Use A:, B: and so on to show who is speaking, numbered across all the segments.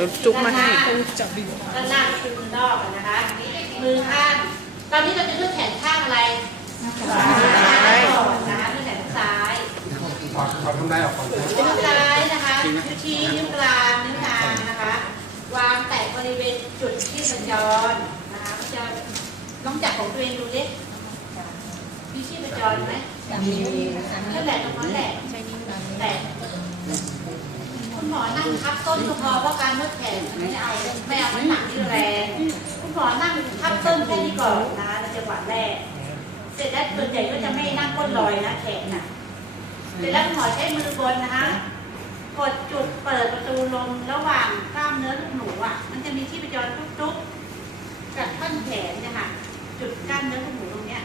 A: ดี๋ยวจุ๊บมาให้
B: ด้านหน้าก็คือมือนอกอะนะคะ มือข้างตอนนี้เราจะนวดแขนข้างอะไรซ้ายก่อนนะคะนวดแขนซ้าย
C: ขอขอทำได้ออกก่อนนะ
B: นิ้วซ้ายนะคะนิ้วชี้นิ้วกลางนิ้วนางนะคะ วางแตะบริเวณจุดที่สัญจรนะคะมันจะลองจับของตัวเองดูดิมีชีพจรไหมนั่นแหละตรงนั้นแหละแต่ คุณหมอนั่งทับต้นก็พอเพราะการนวดแขนไม่เอาไม่เอาน้ำหนักที่แรงคุณหมอนั่งทับต้นแค่นี้ก่อนนะในจังหวะแรก เสร็จแล้วส่วนใหญ่ก็จะไม่นั่งก้นลอยนะแขนน่ะเสร็จแล้วคุณหมอใช้มือบนนะคะกดจุดเปิดประตูลมระหว่างกล้ามเนื้อลูกหนูอะ มันจะมีที่ประจรทุกๆกับท่อนแขนเนี่ยค่ะจุดกล้ามเนื้อลูกหนูตรงเนี้ย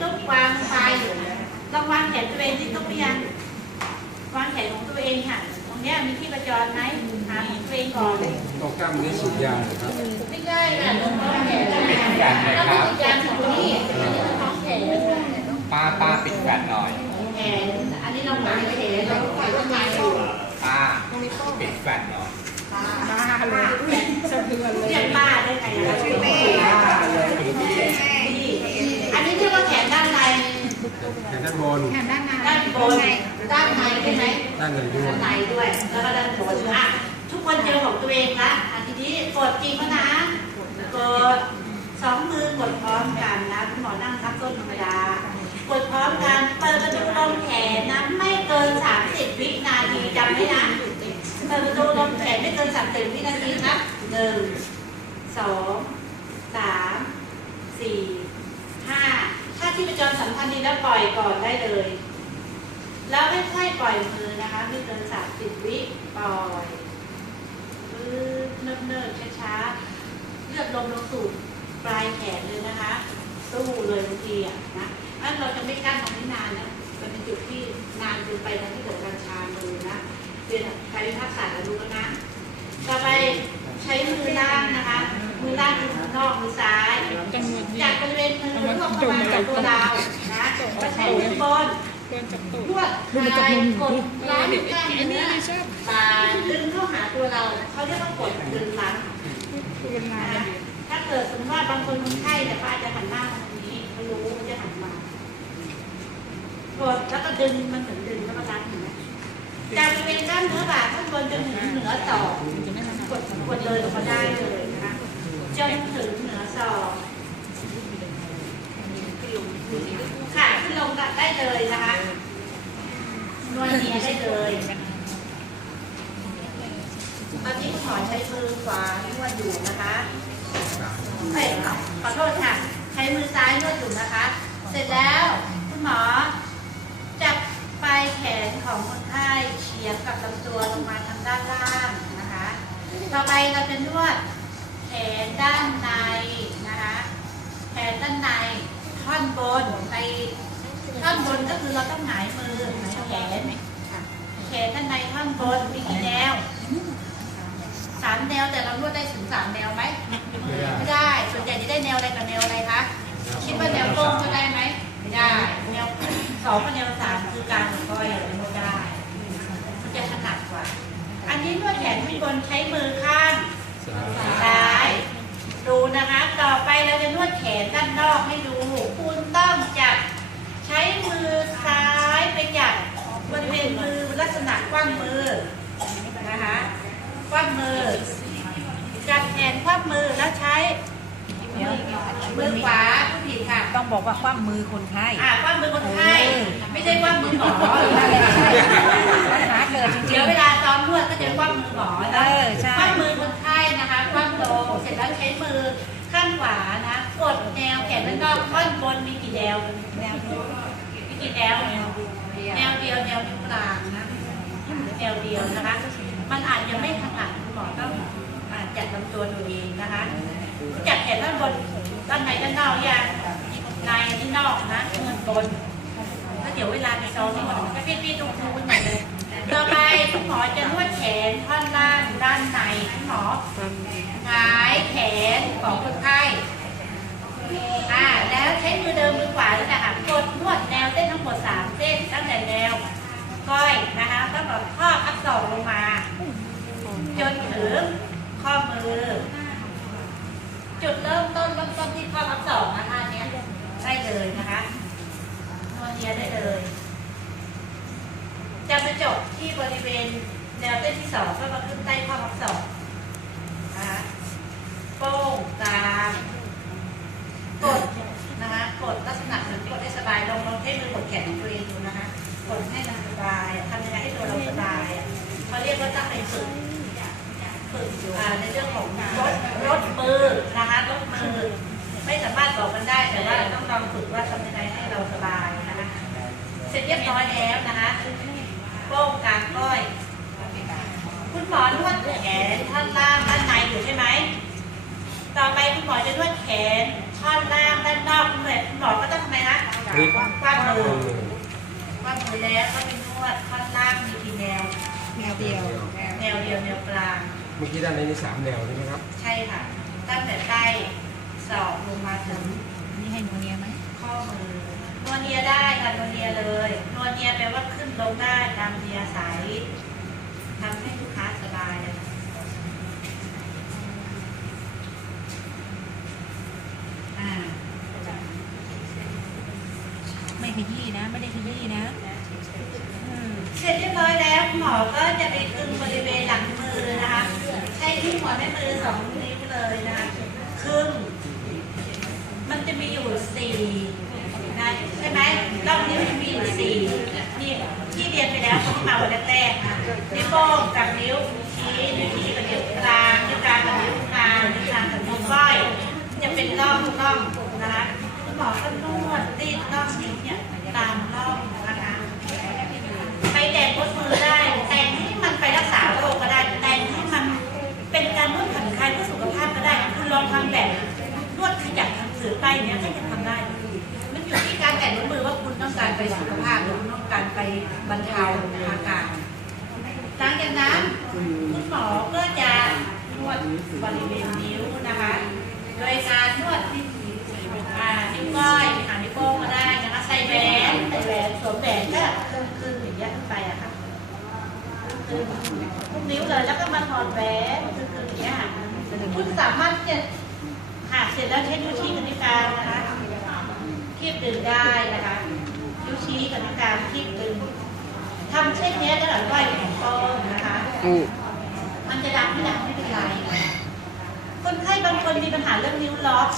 B: ทุกๆวางปลายอยู่ลองวางแขนตัวเองที่ตุ๊กหรือยังวางแขนของตัวเองค่ะ นี้ยมีที่ประจรไหมหาของตัวเองก่อน
C: ตรงกล้ามเนื้อฉีดยาเหรอครับ
B: ไม่ใช่ค่ะตรงท้องแขนแล้วเป็นยางแล้วเป็นยางของนี่อันนี้คือท้องแขน
D: ป้าป้าปิดแฟลชหน่อย
B: แขนอันนี้เราหมายแขนเราปล่อยต้นไม้อยู่
D: ป้าปิดแฟลชหน่อย
B: เรียกป้าได้ไงนะชื่อแม่อันนี้เรียกว่าแขนด้านใน
C: แขนด้านบน
B: ด้านบนด้านในใช่ไหม
C: ด้านในด้วย
B: ด้านในด้วย แล้วก็ด้านบนอะทุกคนเจอของตัวเองละอันทีนี้กดจริงแล้วนะกดสองมือกดพร้อมกันนะคุณหมอนั่งทับต้นธรรมดากดพร้อมกันเปิดประตูลมแขนนะไม่เกิน 30 วินาทีจำไว้นะเปิดประตูลมแขนไม่เกิน 30 วินาทีนะหนึ่งสองสามสี่ห้า ถ้าที่ประจรสัมพันธ์ดีแล้วปล่อยก่อนได้เลย แล้วไม่ค่อยปล่อยมือนะคะไม่เกิน30วิปล่อยปึ๊บเนิบๆช้าๆเลือดลมลงสู่ปลายแขนเลยนะคะตู้เลยบางทีอะนะอันเราจะไม่กั้นตรงนี้นานนะมันเป็นจุดที่นานเกินไปนะที่เกิดการชามือนะเรียนกายวิภาคศาสตร์เรารู้แล้วนะต่อไปใช้มือล่างนะคะ มือล่างคือมือนอกมือซ้ายจากบริเวณ มือรวบเข้าจากตัวเรานะก็ใช้มือบนนวดคลายกดล้างกล้ามเนื้อปาดึงเข้าหาตัวเราเขาเรียกว่ากดดึงหลังถ้าเกิดสมมติว่าบางคนคนไข้เนี่ยเขาอาจจะหันหน้ามาทางนี้ไม่รู้มันจะหันมากดแล้วก็ดึงมันเหมือนดึงแล้วก็รัดเห็นไหมจากบริเวณกล้ามเนื้อบ่าข้างบนจนถึงเหนือศอกกดกดเลยลงมาได้เลยนะคะจนถึงเหนือศอก ค่ะขึ้นลงได้เลยนะคะนวดเนียได้เลยตอนนี้คุณหมอใช้มือขวานวดอยู่นะคะเอ้ยขอโทษค่ะ ใช้มือซ้ายนวดอยู่นะคะ เสร็จแล้วคุณหมอจับปลายแขนของคนไข้เฉียงกับลำตัวลงมาทางด้านล่างนะคะ ต่อไปเราจะนวดแขนด้านในนะคะ แขนด้านในท่อนบนไป ท่อนบนก็คือเราต้องหงายมือหงายแขนแขนด้านในท่อนบนมีกี่แนวสามแนวแต่เรานวดได้ถึงสามแนวไหม
C: ไม่ได้
B: ไม่ได้ส่วนใหญ่จะได้แนวอะไรกับแนวอะไรคะคิดว่าแนวโต้งก็ได้ไหมไม่ได้แนวสองกับแนวสามคือการของก้อยไม่ได้มันจะถนัดกว่า อันนี้นวดแขนข้างบนใช้มือข้างซ้ายดูนะคะ ต่อไปเราจะนวดแขนด้านนอกให้ดูคุณต้องจับ ใช้มือซ้ายไปจับบริเวณมือลักษณะกว้างมือนะคะกว้างมือจับแขนคว้ามือแล้วใช้มือขวาผู้ผิดค่ะ
E: ต้องบอกว่าคว่ำมือคนไข้
B: อ่าคว้ามือคนไข้ไม่ใช่คว้ามือหมอ
E: ปัญหาเกิดจริ
B: เดี๋ย
E: ง
B: วเวลาซ้อมนวดก็จะคว้ามือหมอ
E: ๆเอ
B: นะ
E: อใช่
B: คว้ามือคนไข้นะคะคว้าลงเสร็จแล้วใช้มือข้างขวานะกดแนวแขนด้านนอกท่อนบนมีกี่แนว มีกี่แนวแนวเดียวแนวนิ้วกลางนะแนวเดียวนะคะ มันอาจจะไม่ถนัดคุณหมอต้องอจัดลำตัวตัวเองนะคะจัดแขนด้านบนด้านในด้านนอกอย่างในอันที่นอกนะเงินบนแล้วเดี๋ยวเวลาในซ้อมนี่มันก็พี่ๆดูดูกันหมดเลยต่อไปคุณหมอจะนวดแขนท่อนล่างด้านในคุณหมอหงายแขนของคนไข้ อ่าแล้วใช้มือเดิมมือขวาแล้วนะคะกดนวดแนวเส้นทั้งหมดสามเส้นตั้งแต่แนวก้อยนะคะตั้งแต่ข้ออักษรลงมา จนถึงข้อมือ จุดเริ่มต้นเริ่มต้นที่ข้อทับสองนะคะอันเนี้ยได้เลยนะคะนวลเนียได้เลย จะไปจบที่บริเวณแนวเส้นที่สองก็มาขึ้นใต้ข้อทับสองนะคะโป้งกลาง วเดียวแนวกลาง เมื่
C: อกี้ด้านในนี่สามแนวใช่ไหมครับ
B: ใช่ค่ะ ตั้งแต่ใต้ศอกลงมาถึง
E: นี่ให้หนูเนียไหม
B: ข้อมือนวเนียได้ค่ะนวเนียเลยนวเนียแปลว่าขึ้นลงได้ตามเนียสายทำให้ลูกค้าสบายเลยอ่า
E: ไม่ขยี้นะ ไม่ได้ขยี้นะอืม
B: เสร็จเรียบร้อยแล้วคุณหมอก็จะไปคึงบริเวณหลังมือนะคะ ใช้ที่หัวแม่มือสองนิ้วเลยนะคะครึ่งมันจะมีอยู่สี่นะใช่ไหมรอบนิ้วมันมีอยู่สี่นี่ที่เรียนไปแล้วคนที่ มาวันแรกๆนะนิ้วโป้งกับนิ้วชี้นิ้วชี้กับนิ้วกลางนิ้วกลางกับนิ้วกลางนิ้วกลางกับนิ้วก้อยจะเป็นร่องร่องนะคะหมอก็นวดตีดร่องนิ้วเนี่ยตามร่องนะคะไปแต่งบนมือได้ ต้องการไปสุขภาพหรือคุณต้องการไปบรรเทาอาการหลังจากนั้นคุณหมอก็จะนวดบริเวณนิ้วนะคะ โดยการนวดที่อ่านิ้วก้อยหานิ้วโป้งก็ได้นะคะใส่แหวนใส่แหวนสวมแหวนก็ครึ่งครึ่งๆอย่างเงี้ยขึ้นไปอะค่ะทุกนิ้วเลยแล้วก็มาถอดแหวนครึ่งๆอย่างเงี้ยค่ะคุณสามารถที่จะค่ะเสร็จแล้วใช้นิ้วชี้กับนิ้วกลางนะคะคีบดึงได้นะคะ นิ้วชี้กับนิ้วกลางคีบดึงทำเช่นเนี้ยก็หลังไหวของต้นนะคะ มันจะดังไม่ดังไม่เป็นไร คนไข้บางคนมีปัญหาเรื่องนิ้วล็อก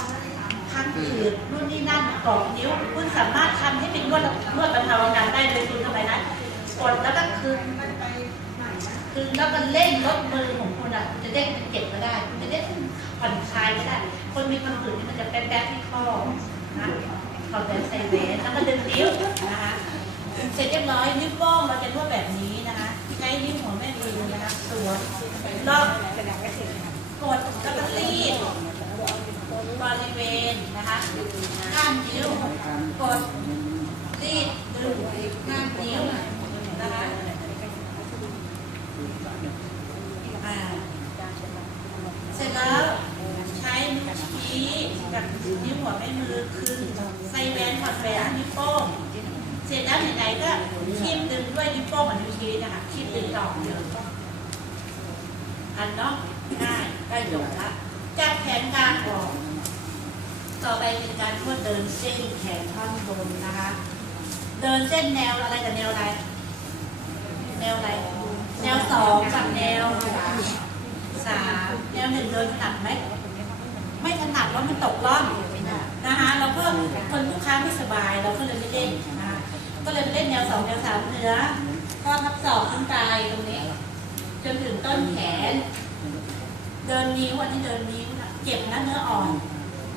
B: พังอืดนู่นนี่นั่นเกาะนิ้ว คุณสามารถทำให้เป็นนวดนวดบรรเทาอาการได้เลยคุณทำไมนะกดแล้วก็คืนคืนแล้วก็เล่นลดมือของคุณอะคุณจะเด้งเป็นเก็บก็ได้คุณจะเด้งผ่อนคลายก็ได้ คนมีความอื่นที่มันจะแป๊บๆที่ข้อนะ ถอดแหวนใส่แหวนแล้วก็ดึงนิ้วนะคะ เสร็จเรียบร้อยนิ้วโป้งเราจะนวดแบบนี้นะคะ ใช้นิ้วหัวแม่มือนะคะสวมรอบกดแล้วก็รีดบริเวณนะคะก้านนิ้วกดรีดดึงก้านนิ้วนะคะเสร็จแล้วใช้นิ้วชี้กับนิ้ว หัวแม่มือคือใส่แวนถอดแหวนนิ้วโป้งเสร็จแล้วไหนๆก็คีบดึงด้วยนิ้วโป้งกับนิ้วชี้นะคะคีบดึงต่อเดิมอันเนาะง่ายได้จบละจับแขนกลางออกต่อไปเป็นการนวดเดินเส้นแขนท่อนบนนะคะ เดินเส้นแนวอะไรกับแนวอะไร แนวอะไร แนวสองกับแนวสามแนวหนึ่งเดินถนัดไหมไม่ถนัดแล้วมันตกล่อง นะคะเราก็คนลูกค้าไม่สบายเราก็เลยไม่เล่นนะคะก็เลยไปเล่นแนวสองแนวสามเหนือข้อทับศอกขึ้นไปตรงนี้ จนถึงต้นแขน เดินนิ้วอันนี้เดินนิ้วนะเจ็บนะเนื้ออ่อน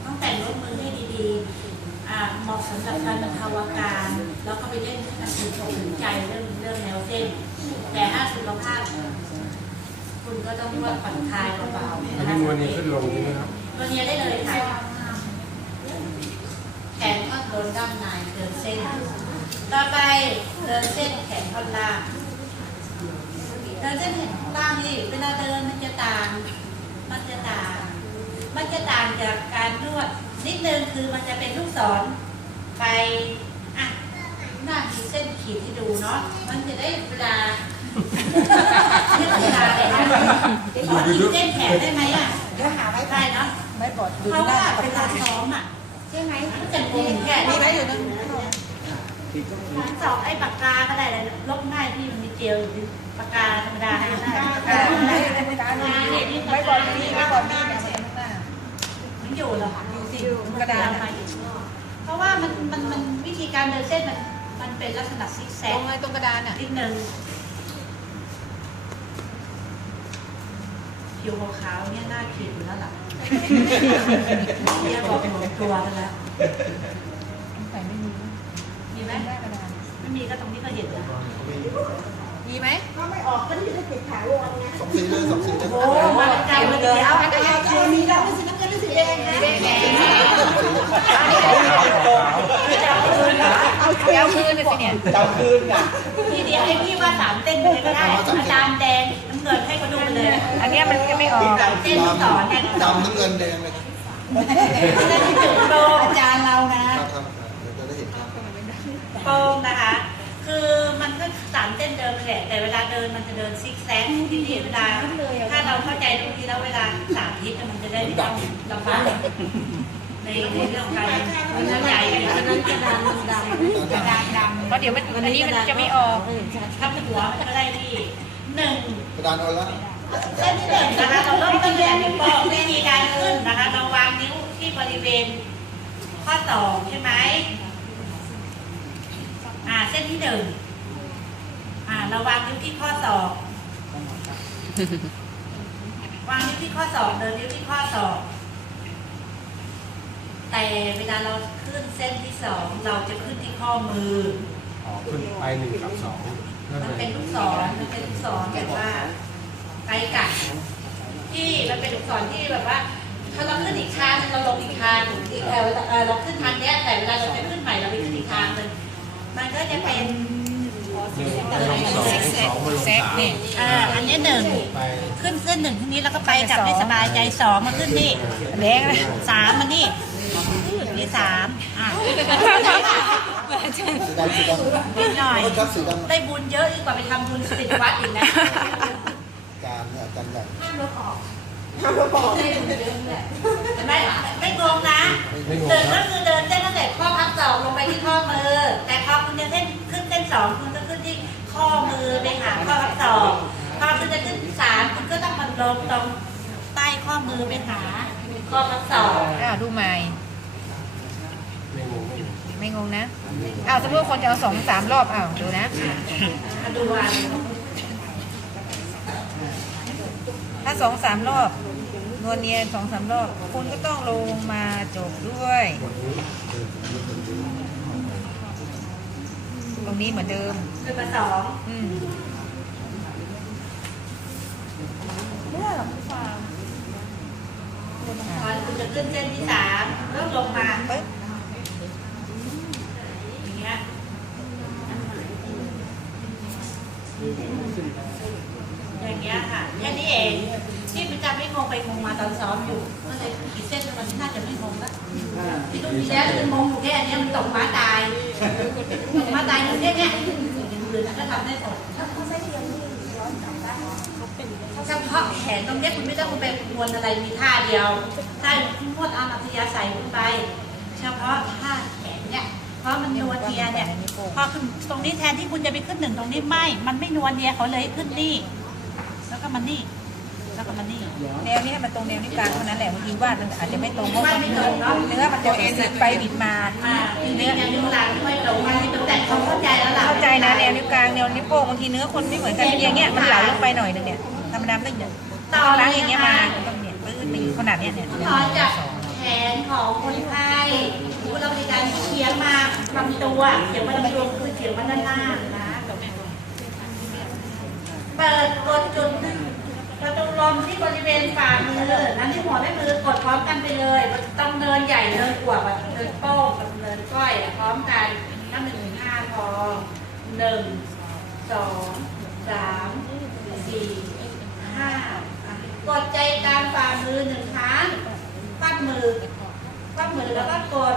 B: ต้องแต่งรถมือให้ดีๆอ่าเหมาะสำหรับการบรรเทาอาการ แล้วก็ไปเล่นให้มันถึงอกถึงใจเรื่องเรื่องแนวเส้น แต่ถ้าสุขภาพ คุณก็ต้องนวดผ่อนคลายเบาๆ
C: อัน
B: นะ
C: นี้
B: คะ
C: นวลนี่ขึ้นลงใช่ไหมครับ
B: ตัวนี้ได้เลยค่ะแข นท่อนบนด้านในเดินเส้น ต่อไปเดินเส้นแขนท่อนล่างเดินเส้นแขนท่อนล่างนี่เวลาเดินมันจะต่างมันจะต่างมันจะต่างจากการนวดนิดนึงคือมันจะเป็นลูกศรไปอะหน้ามีเส้นขีดให้ดูเนาะมันจะได้เวลาเวลาเลยนะขอขีดเส้นแขนได้ไหมอะเดี๋ยวหาไว้ได้เนาะ
E: ไม่ปลอด
B: เพราะว่าเป็นการซ้อมอะใช่ไหมมันจะมีแค่
E: มี
B: นี้
E: ไหมอยู่นั่น
B: สองไอ้ปากกาก็ได้เลยลบง่ายที่มันมีเจลอยู่ปากกาธรรมดาได้ปากกา
E: ไม่ไม่การไม่ปลอดมีไม่ปลอดมีเนี่ยมันน่ะ
B: มันอยู่เหรอคะดูสิ
E: กระดาษ
B: เพราะว่ามันมันมันวิธีการเดินเส้นมันมันเป็นลักษณะซิกแซ
E: ตร
B: ก
E: งไอ้ตรงกระดานอะ
B: นิดนึงผิวขาวๆเนี่ยน่าขีดอยู่แล้วล่ะ เนี่ยบอกหมดตัวกันแล้ว
E: ใส่ไม่มี
B: มีไหม
E: ได้กระดาน
B: ไม่มีก็ตรงนี้ก็เห็นนะ
E: มีไหม
A: สองสีเลยสองสีเลย
B: โอ้มาจำเลยเดี๋ยว
A: สีมีแล้วเป็นสีน้ำเงินหรือสีแดงนะ
E: แดงแดง
D: ขาวขาว
E: เอาคืนเลยสิเนี่ย
D: จำคืนอะ
B: พี่เดียวให้พี่ว่าสามเต้นไปเลยก็ได้อาจารย์แดงน้ำเงินให้เขาดูไปเลย
E: อันเนี้ยมันก็ไม่ออก
B: เต้นที่สอนแดง
A: ดำน้ำเงินแดงเลย
B: เต้นที่จุดโปงอาจารย์เรานะ
A: ครับครับเดี๋ยวจะได้เห็นครับ
B: โปงนะคะ คือมันก็สามเต้นเดิมแหละแต่เวลาเดินมันจะเดินซิกแซกที่นี่เวลา ถ้าเราเข้าใจตรงนี้แล้วเวลาสามทิศมันจะได้ไม่ต้องลำบาก ในในเรื่องการมันใหญ่อันนั้นกระดานดำกระดานดำ
E: เพราะเดี๋ยวมันอันนี้มันจะไม่ออก
B: ถ้าเป็นหัวมันก็ได้ที่หนึ่ง
A: กระดานเอาละ
B: เส้นที่หนึ่งนะคะเราเริ่มต้นจากนิ้วโป้งวิธีการขึ้นนะคะเราวางนิ้วที่บริเวณข้อศอกใช่ไหมอ่าเส้นที่หนึ่งอ่าเราวางนิ้วที่ข้อศอกวางนิ้วที่ข้อศอกเดินนิ้วที่ข้อศอก แต่เวลาเราขึ้นเส้นที่สองเราจะขึ้นที่ข้อมือ
C: อ๋อขึ้นไปหนึ่งกับสองนั่น
B: มัน
C: เล
B: เป็น
C: ย
B: ลูกศรมันเป็นลูกศรแบบว่าไกลกัดที่มันเป็นลูกศรที่แบบว่าถ้าเราขึ้นอีกทางหนึงเราลงอีกทางอีกเออเออเราขึ้นทางเนี้ย แต่เวลาเราจะขึ้นใหม่เราไปขึ้นอีกทางหนึงมันก็จะเป็น
C: หนึ่งลงสองสองมาลง
E: เซ็ต
C: สาม
E: นี่
B: อ่าอันนี้หนึ่ง
C: ไป
B: ขึ้นเส้นหนึ่งที่นี้แล้วก็ไปกลับได้สบายใจสองมาขึ้นนี่
E: แดงเลย
B: สามมานี่นี่ สามอะ
A: สีดำสีดำ
B: นิดหน่อย
A: ครับสีดำ
B: ได้บุญเยอะยิ่งกว่าไปทำบุญติดวัดอีกนะ
A: จานเนี่ยจานใหญ่
B: ไม่ไม่โกงนะ
C: ไม่งง
B: เดิน
C: ค
B: ก็
C: รับ
B: คือเดินเส้นตั้งแต่ข้อพับศอกลงไปที่ข้อมือ แต่พอคุณจะเส้นขึ้นเส้นสองคุณก็ขึ้นที่ข้อมือไปหาข้อพับศอกพอคุณจะขึ้นสามคุณก็ต้องมาลงตรงใต้ข้อมือไปหาข้อพับศอก
E: อ้าวดูใหม่
C: ไม่งง ไม่งง
E: ไม่งงนะอ้าวสมมติคนจะเอาสองสามรอบอ้าวดูนะ
B: มาดูอะ
E: ถ้าสองสามรอบนวลเนียนสองสามรอบ คุณก็ต้องลงมาจบด้วย ตรงนี้เหมือนเดิม
B: คือมาสอง
E: อืม
B: พอคุณจะขึ้นเส้นที่สามเริ่มลงมา
E: ปึ๊บ
B: อย่างเงี้ยอย่างเงี้ยค่ะแค่นี้เองที่มันจะไม่งง ไปงงมาตอนซ้อมอยู่ก็เลยขีดเส้นมันน่าจะไม่งงละที่ลูกทีแล้วมันงงอยู่แค่อันเนี้ยมันตกม้าตายตกม้าตายอยู่แค่เนี้ยอื่นๆก็ทำได้หมดเฉพาะแขนตรงเนี้ยคุณไม่ต้องไปควนอะไรมีท่าเดียวท่านวดเอาอัธยาศัยคุณไป เฉพาะท่าแขนเนี่ยเพราะมันนวลเนียเนี่ยพอขึ้นตรงนี้แทนที่คุณจะไปขึ้นหนึ่งตรงนี้ไม่ มันไม่นวลเนียเขาเลยขึ้นนี่ แล้วก็มันนี่ แล้วก็มันนี่
E: แนวนี้ให้มันตรงแนวนี้กลางเท่านั้นแหละบางทีวาดมันอาจจะไม่ตรงเพราะ
B: วาดไม่ตรงเนอะ
E: เนื้อมันจะบิดไปบิดมา
B: อ่าทีนี้ยังนิ้วหลังไม่ตรงมาที่แต่เขาเข้าใจแล้วล่ะ
E: เข้าใจนะแนวนิ้วกลางแนวนิ้วโป้งบางทีเนื้อคนไม่เหมือนกันอย่างเงี้ยมันไหลลงไปหน่อยนึงเนี่ยธรรมดาไม่เนี่ยต้องล้างอย่างเงี้ยมาต้องเนี่ยปื้นไปอยู่ขนาดเนี้ยเนี่ย
B: ถอนจากแขนของคนไข้ดูเราในการเคียงมาลำตัวเขียงมาลำตัวคือเขียงมาด้านหน้านะ เปิดกดจุด ประตูลมที่บริเวณฝ่ามือนั้นที่หัวแม่มือกดพร้อมกันไปเลยต้องเนินใหญ่เนินอวบอะเนินโป้งกับเนินก้อยอะพร้อมกันนับหนึ่งถึงห้าพอหนึ่งสองสามสี่ห้ากดใจกลางฝ่ามือหนึ่งครั้งฟัดมือฟัดมือแล้วก็กด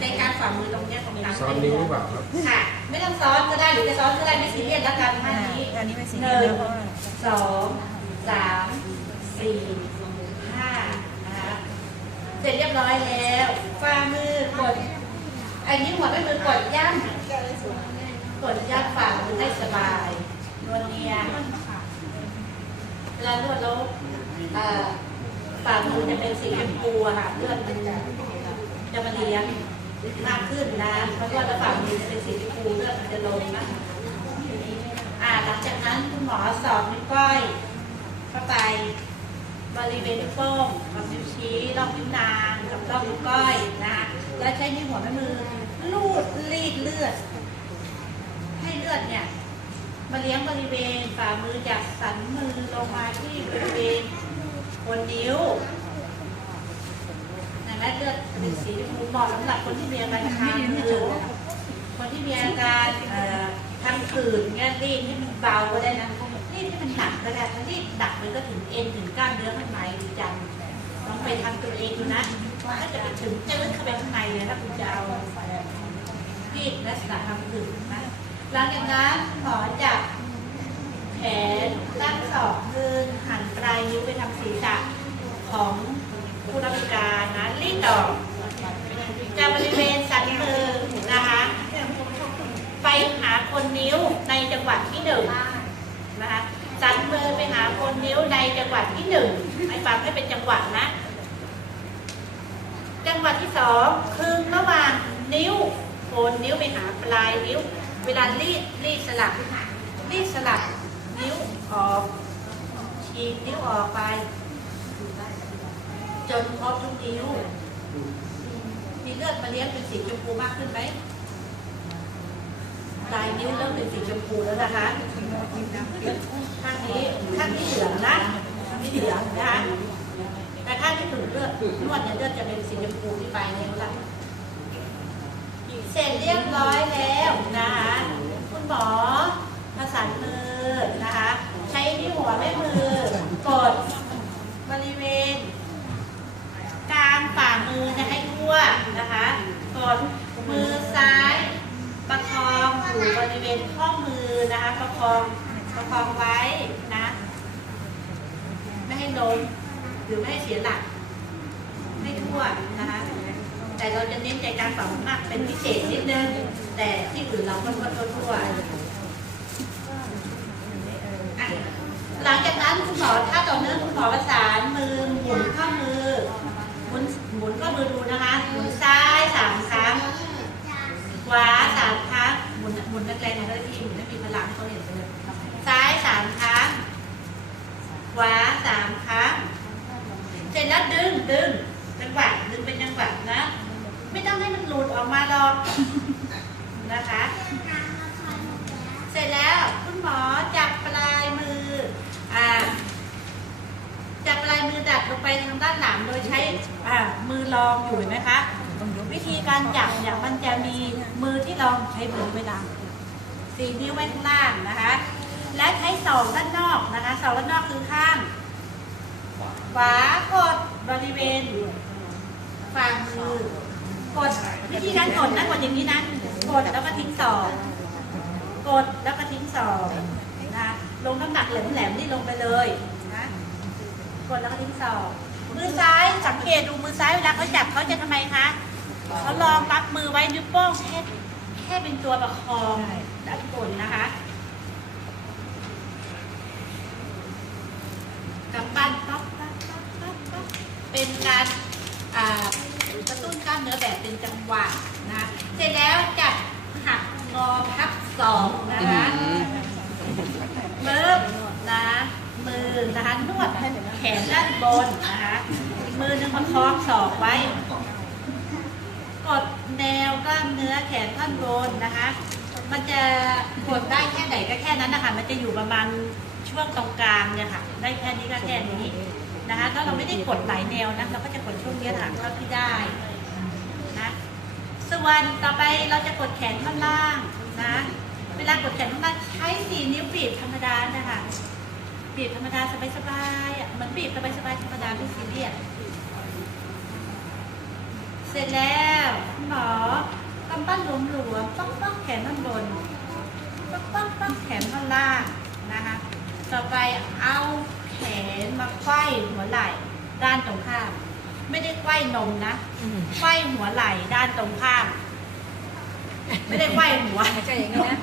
B: ใจกลางฝ่ามือตรงเนี้ยตรงกลาง
C: ซ้อนนิ้วหรือเปล่าครับ
B: ค่ะ ไม่ต้องซ้อนก็ได้หรือจะซ้อนก็ได้ไม่ซีเรียสแล้วกันท่านี้
E: อันนี้ไม่สี
B: ห
E: นื้
B: นึ่
E: อง เพราะว่า
B: สองสามสี่ห้าบร้อยแล้วฝ่ามือกดอันนี้หัวไม่มือกดย่ำกดย่ำฝ่ามือให้สบายนวลเนียเวลานวดแล้วฝ่ามือจะเป็นสีชมพูค่ะเลือดมันจะจะมาเลี้ยงมากขึ้นนะเพราะว่าฝ่ามือจะเป็นสีชมพูเลือดมันจะลงนะอ่าหลังจากนั้นคุณหมอสอบนิ้วก้อย เข้าไป บริเวณนิ้วโป้งกับนิ้วชี้รอบนิ้วนางกับรอบนิ้วก้อยนะคะแล้วใช้นิ้วหัวแม่มือลูดรีดเลือด ให้เลือดเนี่ยมาเลี้ยงบริเวณฝ่ามือจากสันมือลงมาที่บริเวณบนนิ้วเห็นไหมเลือดเป็นสีชมพูเหมาะสำหรับคนที่มีอาการทามือคนที่มีอาการทางผื่นเนี่ยรีดให้มันเบาก็ได้นะ รีดให้มันหนักก็ได้ถ้ารีดหนักมันก็ถึงเอ็นถึงกล้ามเนื้อข้างในหรือจังลองไปทำตัวเองดูนะถ้าจะไปถึงจะลึกเข้าไปข้างในเลยถ้าคุณจะเอารีดลักษณะทางผื่นนะหลังจากนั้นหมอจับแขนตั้งสองมือหันปลายนิ้วไปทางศีรษะของผู้รับบริการนะรีดออกจากบริเวณสันมือนะคะ ไปหาคนนิ้วในจังหวัดที่หนึ่ง นะคะสันมือไปหาคนนิ้วในจังหวัดที่หนึ่งให้ฟังให้เป็นจังหวัดนะ จังหวัดที่สองคือระหว่างนิ้วโคนนิ้วไปหาปลายนิ้ว เวลารีดรีดสลับรีดสลับนิ้วออกฉีกนิ้วออกไป จนครบทุกนิ้ว มีเลือดมาเลี้ยงเป็นสีชมพูมากขึ้นไหม ลายนิ้วเริ่มเป็นสีชมพูแล้วนะคะข้างนี้ข้างนี้เหลืองนะข้างนี้เหลืองนะคะแต่ถ้างที่ถูกเลือดนวดเนี่ยเลือดจะเป็นสีชมพูที่ปลายนิ้วละเสร็จเรียบร้อยแล้วนะคะคุณหมอประสานมือนะคะ ใช้ที่หัวแม่มือกดบริเวณ กลางฝ่ามือเนี่ยให้ทั่วนะคะกดมือซ้ายประคองอยู่บ ริเวณข้อมือนะคะประคองประคองไว้นะ ไม่ให้ล้มหรือไม่ให้เสียหลักให้ทั่วนะคะแต่เราจะเน้นใจการฝังมากเป็นพิเศษนิดนึงแต่ที่อื่นเราก็ทั่วๆอะหลังจากนั้นคุณหมอถ้าต่อเนื่องคุณหมอประสานมือหมุนข้อมือหมุนหมุนข้อมือดูนะคะหมุนซ้ายสามครั้งขวาสามค หมุนแรงๆหน่ยก็ได้พี่หมุนให้มีพลังให้เขาเห็นไปเลยซ้ายสามครั้งขวาสามครั้งเสร็จแล้วดึงดึงจังหวะดึงเป็นจังหวะนะ ไม่ต้องให้มันหลุดออกมาหรอกนะคะ เสร็จแล้วคุณหมอจับปลายมืออ่าจับปลายมือดัดลงไปทางด้านหลังโดยใช้อ่ามือรองอยู่เห็นไหมคะวิธีการจับเนี่ยมันจะมีมือที่รองใช้มือไว้ดัง สี่นิ้วไว้ข้างล่างนะคะ และใช้สองด้านนอกนะคะสองด้านนอกคือข้างขวากดบริเวณฝ่ามือกดวิธีการกดนะกดอย่างนี้นะกดแล้วก็ทิ้งสองกดแล้วก็ทิ้งสองนะลงน้ำหนักแหลมๆนี่ลงไปเลยนะกดแล้วก็ทิ้งสองมือซ้ายสังเกตดูมือซ้ายเวลาเขาจับเขาจะทำไมคะเขาลองรับมือไว้นิ้วโป้งแค่แค่เป็นตัวประคอง ด้านบนนะคะกำปั้นป๊อกป๊อกป๊อกป๊อกป๊อกเป็นการกระตุ้นกล้ามเนื้อแบบเป็นจังหวะนะคะเสร็จแล้วจับหักงอพับสองนะคะเบิ่มนะมือนะคะนวดแขนด้านบนนะคะอีกมือหนึงประคองศอกไว้ กดแนวกล้ามเนื้อแขนท่อนบนนะคะ มันจะกดได้แค่ไหนก็แค่นั้นนะคะมันจะอยู่ประมาณช่วงตรงกลางเนี่ยค่ะได้แค่นี้ก็แค่นี้นะคะถ้าเราไม่ได้กดหลายแนวนะเราก็จะกดช่วงเนี้ยค่ะเท่าที่ได้นะส่วนต่อไปเราจะกดแขนข้างล่างนะเวลากดแขนข้างล่างใช้สี่นิ้วบีบธรรมดานะคะบีบธรรมดาสบายๆอะเหมือนบีบสบายๆธรรมดาไม่ซีเรียสเสร็จแล้วคุณหมอ กำปั้นหลวมหลวมๆป๊อกป๊อกแขนด้านบนป๊อกป๊อกป๊อกแขนด้านล่างนะคะ ต่อไปเอาแขนมาไขว้หัวไหล่ด้านตรงข้าม ไม่ได้ไขว้นมนะไขว้หัวไหล่ด้านตรงข้าม ไม่ได้ไขว้หัว
E: ใช่อย่างนี้นะ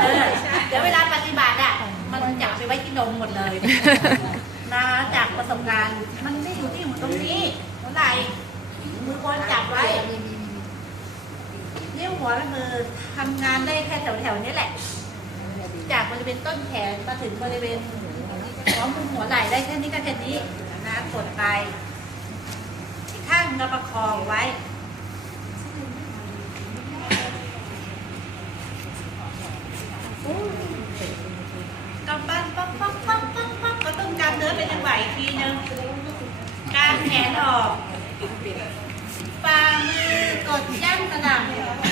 B: เออเดี๋ยวเวลาปฏิบัติอะมันอยากไปไว้ที่นมหมดเลยนะจากประสบการณ์ มันไม่อยู่ที่หัวตรงนี้หัวไหล่มือบนจับไว้ นิ้วหัวและมือทำงานได้แค่แถวๆนี้แหละ จากบริเวณต้นแขนมาถึงบริเวณหัวมุมหัวไหล่ได้แค่นี้ก็แค่นี้นะกดไปอีกข้างเราประคองไว้กำปั้นป๊อกป๊อกป๊อกป๊อกป๊อกกระตุ้นกล้ามเนื้อเป็นจังหวะอีกทีนึงกางแขนออกฝ่ามือกดย่ำกระหน่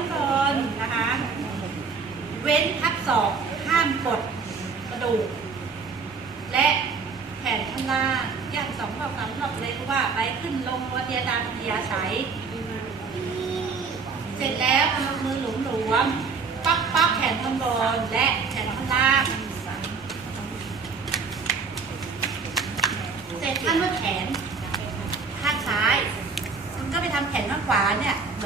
B: ำแขนนนะคะ เว้นทับศอกห้ามกดกระดูก และแขนข้างล่างย่างสองรอบสามรอบเลยว่าไปขึ้นลงวัดยาตามยาใสเสร็จแล้วพนมมือหลุมหลวมปักปักแขนข้างบนและแขนข้างล่างเสร็จท่านนวดแขนข้างซ้ายคุณก็ไปทำแขนข้างขวาเนี่ย